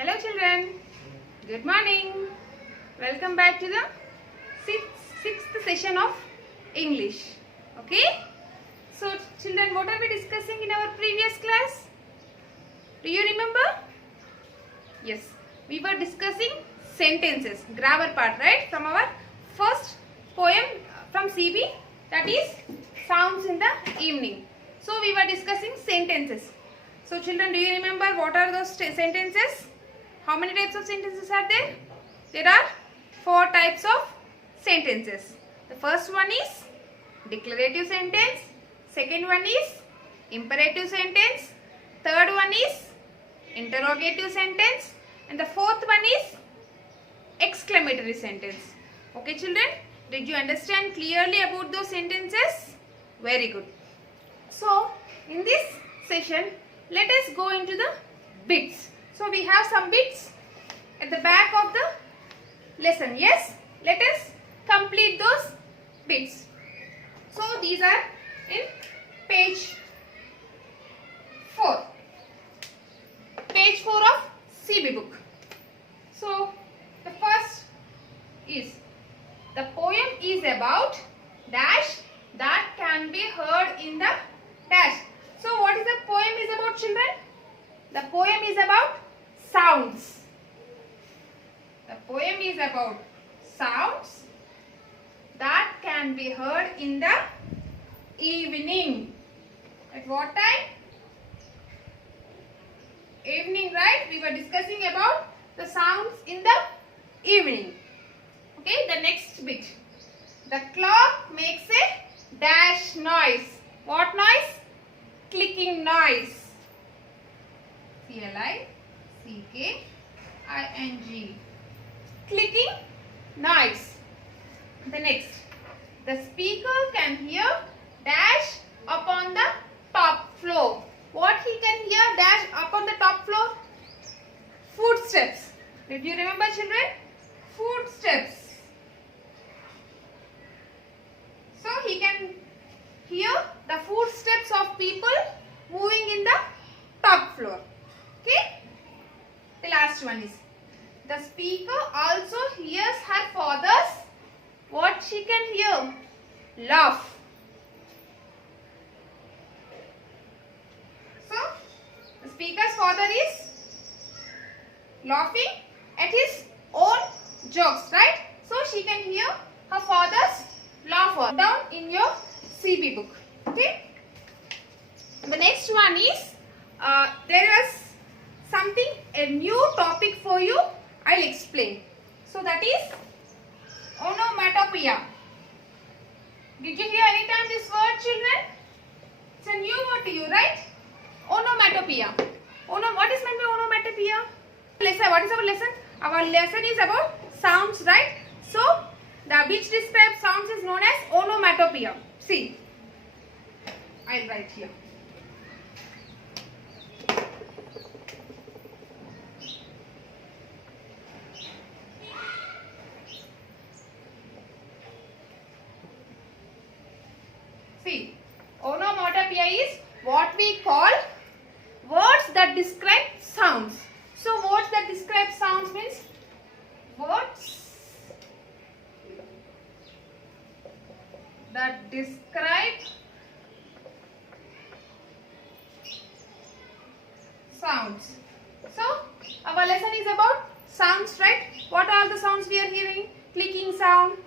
Hello children, good morning. Welcome back to the sixth session of English. Okay? So children, what are we discussing in our previous class? Do you remember? Yes, we were discussing sentences, grammar part, right? From our first poem from CB, that is Sounds in the Evening. So we were discussing sentences. So children, do you remember what are those sentences? How many types of sentences are there? There are 4 types of sentences. The first one is declarative sentence. Second one is imperative sentence. Third one is interrogative sentence. And the fourth one is exclamatory sentence. Okay children, did you understand clearly about those sentences? Very good. So in this session, let us go into the bits. So we have some bits at the back of the lesson. Yes, let us complete those bits. So these are in page 4. Page 4 of CB book. So the first is, the poem is about dash that can be heard in the dash. So what is the poem is about, children? The poem is about sounds. The poem is about sounds that can be heard in the evening. At what time? Evening, right? We were discussing about the sounds in the evening. Okay, the next bit. The clock makes a dash noise. What noise? Clicking noise. CLICKING. Clicking noise. The next. The speaker can hear dash upon the top floor. What he can hear dash upon the top floor? Footsteps. Did you remember children? Footsteps. So he can hear the footsteps of people moving in the top floor. Okay? The last one is, the speaker also hears her father's, what she can hear? Laugh. So, the speaker's father is laughing at his own jokes, right? So, she can hear her father's laugh down in your CB book. Okay? The next one is, there was something, a new topic for you. I'll explain. So that is onomatopoeia. Did you hear any time this word, children? It's a new word to you, right? Onomatopoeia. What is meant by onomatopoeia? Lesson. What is our lesson? Our lesson is about sounds, right? So the which describes sounds is known as onomatopoeia. See, I'll write here. See, onomatopoeia is what we call words that describe sounds. So words that describe sounds means words that describe sounds. So our lesson is about sounds, right? What are the sounds we are hearing? Clicking sound,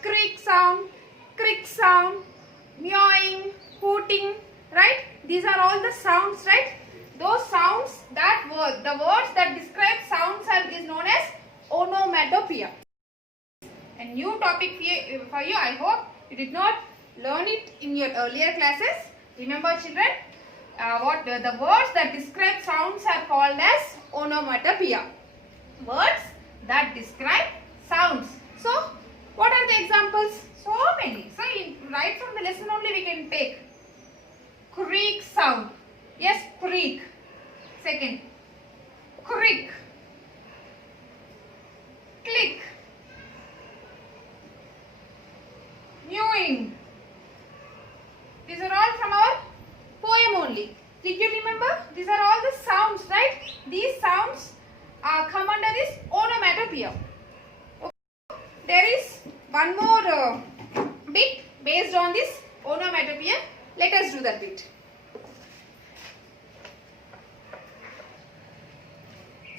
creak sound, crick sound, meowing, hooting, right? These are all the sounds, right? Those sounds, the words that describe sounds is known as onomatopoeia. A new topic for you. I hope you did not learn it in your earlier classes. Remember children, the words that describe sounds are called as onomatopoeia. Words that describe sounds. So, what are the examples? So many. So, right from the lesson only we can take. Creak sound. Yes, creak. Second, creak. Click. Mewing. These are all from our poem only. Did you remember? These are all the sounds, right? These sounds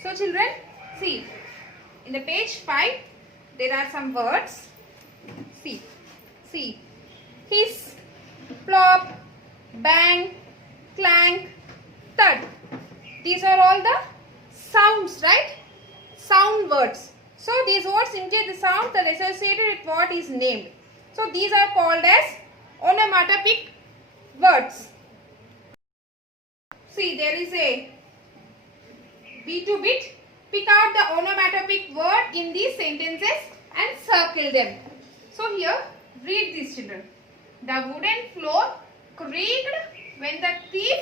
So children, see, in the page 5, there are some words. See, hiss, plop, bang, clank, thud. These are all the sounds, right? Sound words. So these words indicate the sound that is associated with what is named. So these are called as onomatopoeic words. See, there is a B2 bit. Pick out the onomatopoeic word in these sentences and circle them. So here, read these children. The wooden floor creaked when the thief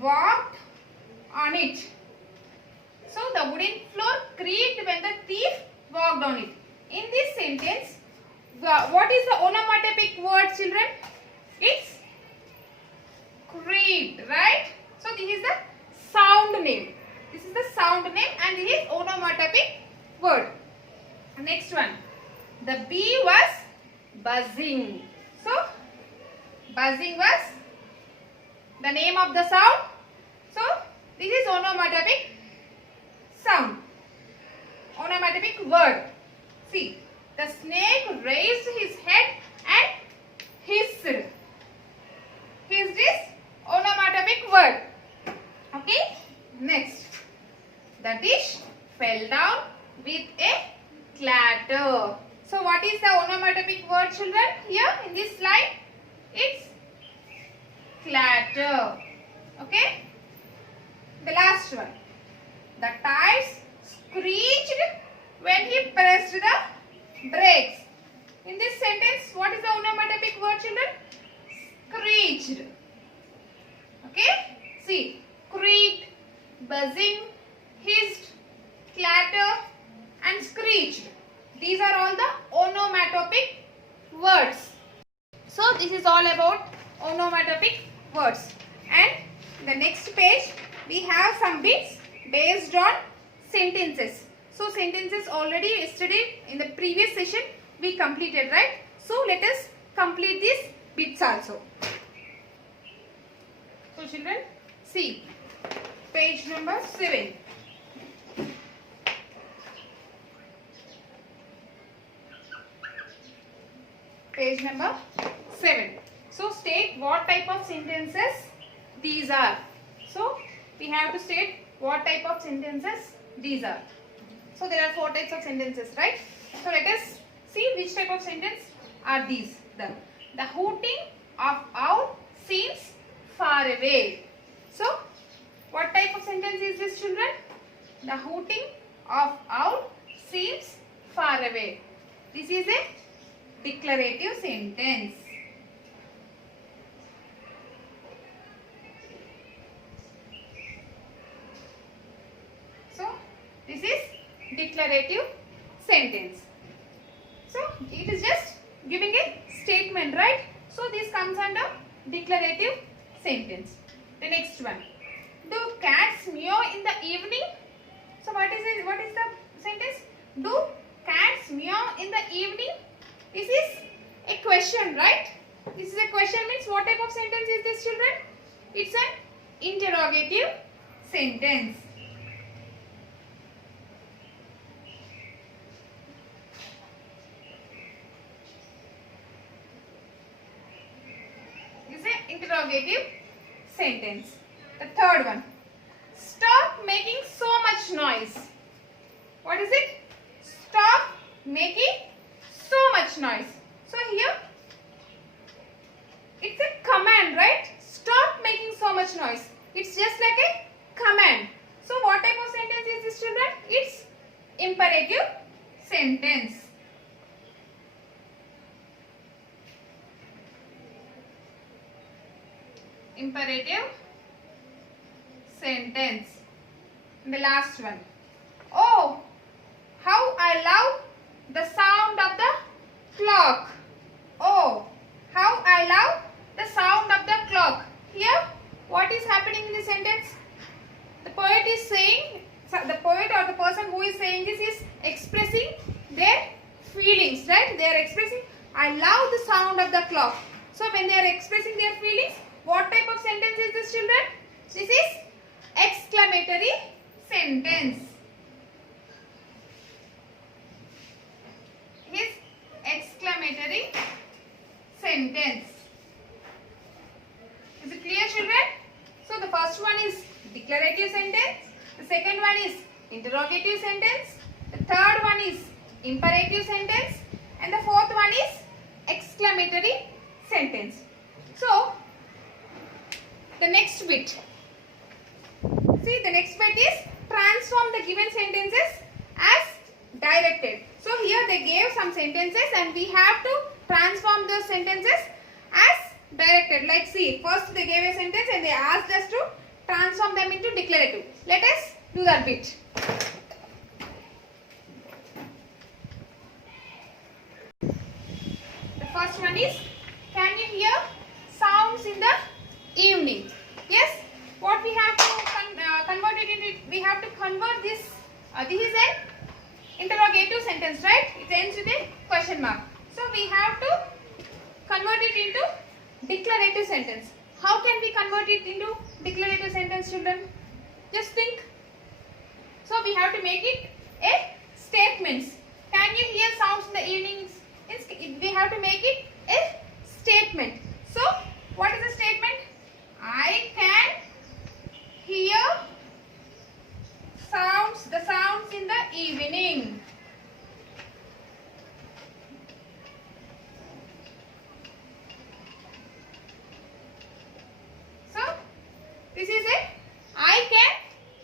walked on it. So the wooden floor creaked when the thief walked on it. In this sentence, what is the onomatopoeic word, children? It's creaked, right? So this is the sound name. This is the sound name and this is onomatopoeic word. Next one. The bee was buzzing. So buzzing was the name of the sound. So this is onomatopoeic sound. Onomatopoeic word. See, the snake raised his head and hissed. Hissed is onomatopoeic word. Okay. Next. The dish fell down with a clatter. So what is the onomatopoeic word, children? Here in this slide, it's clatter. Okay. The last one. The tires screeched when he pressed the brakes. In this sentence, what is the onomatopoeic word, children? Screeched. Okay. See, creaked, buzzing, hissed, clatter and screeched. These are all the onomatopoeic words. So this is all about onomatopoeic words. And the next page we have some bits based on sentences. So sentences already yesterday in the previous session we completed, right? So let us complete these bits also. So children, see page number 7. Page number 7. So state what type of sentences these are. So we have to state what type of sentences these are. So there are 4 types of sentences, right? So let us see which type of sentence are these. The hooting of owl seems far away. So what type of sentence is this, children? The hooting of owl seems far away. This is a declarative sentence. So this is declarative sentence. So it is just giving a statement, right? So this comes under declarative sentence. The next one. Do cats meow in the evening? So what is it? What is the sentence? Do cats meow in the evening? This is a question, right? This is a question means what type of sentence is this, children? It's an interrogative sentence. This is an interrogative sentence. The third one. Stop making so much noise. What is it? Stop making so much noise. So here it's a command, right? Stop making so much noise. It's just like a command. So what type of sentence is this, children? It's imperative sentence. Imperative sentence. And the last one. Oh, how I love the sound of the clock. Oh, how I love the sound of the clock. Here, what is happening in this sentence? The poet is saying, the poet or the person who is saying this is expressing their feelings, right? They are expressing, I love the sound of the clock. So when they are expressing their feelings, what type of sentence is this, children? This is exclamatory sentence. imperative sentence. The second one is interrogative sentence. The third one is imperative sentence. And the fourth one is exclamatory sentence. So, the next bit. See, the next bit is transform the given sentences as directed. So, here they gave some sentences and we have to transform those sentences as directed. Like, see, first they gave a sentence and they asked us to transform them into declarative. Let us do that bit. The first one is, can you hear sounds in the evening? Yes. What we have to convert it into, we have to convert this. This is an interrogative sentence, right? It ends with a question mark. So we have to convert it into declarative sentence. How can we convert it into declarative sentence, children? Just think. So we have to make it a statement. Can you hear sounds in the evenings? We have to make it a statement. So what is the statement? I can hear the sounds in the evening. So, this is it. I can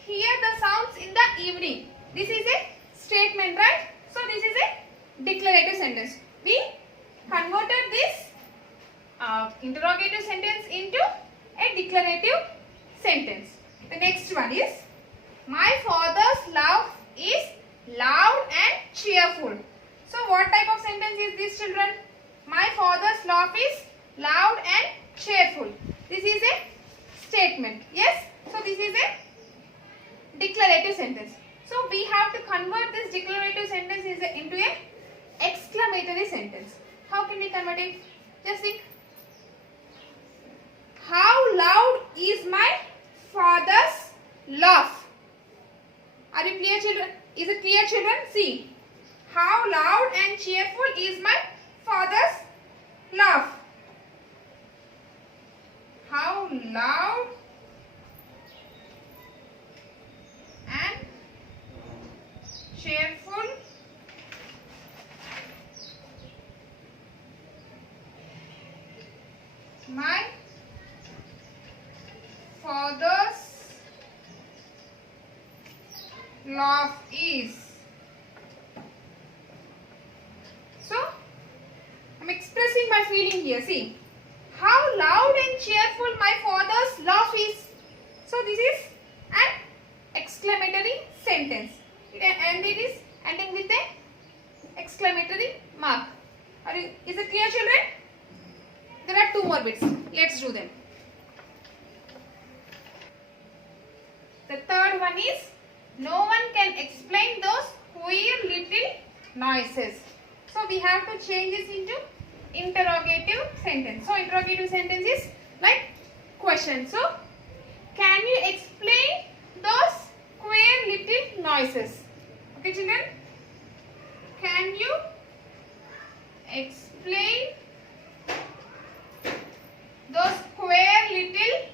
hear the sounds in the evening. This is a statement, right? So, this is a declarative sentence. We converted this interrogative sentence into a declarative sentence. The next one is, my father's laugh is loud and cheerful. So what type of sentence is this, children? My father's laugh is loud and cheerful. This is a statement. Yes. So this is a declarative sentence. So we have to convert this declarative sentence into a exclamatory sentence. How can we convert it? Just think. How loud is my father's laugh? Are you clear, children? Is it clear, children? See. How loud and cheerful is my father's laugh? How loud and cheerful my father's laugh is. So, I am expressing my feeling here. See, how loud and cheerful my father's laugh is. So, this is an exclamatory sentence. And it is ending with a exclamatory mark. Is it clear, children? There are two more bits. Let's do them. The third one is, no one can explain those queer little noises. So we have to change this into interrogative sentence. So interrogative sentence is like question. So can you explain those queer little noises? Okay, children? Can you explain those queer little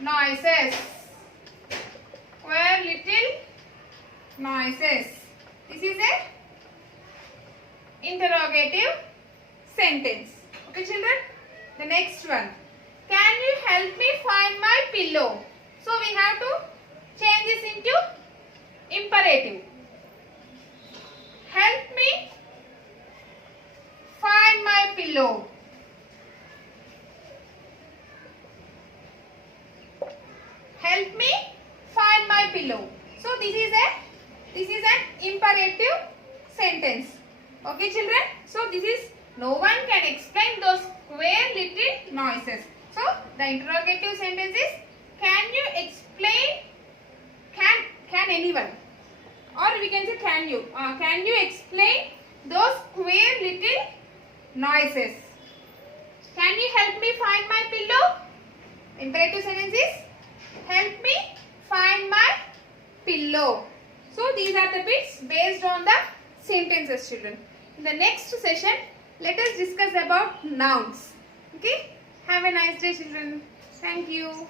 noises? Queer little noises. This is a interrogative sentence. Okay, children? The next one. Can you help me find my pillow? So we have to change this into imperative. Help me find my pillow. Help me find my pillow. So this is an imperative sentence. Okay, children? So this is, no one can explain those queer little noises. So the interrogative sentence is, can you explain, can anyone, or we can say can you explain those queer little noises? Can you help me find my pillow? Imperative sentence is, help me find my pillow. So these are the bits based on the sentences, children. In the next session, let us discuss about nouns. Okay? Have a nice day, children. Thank you.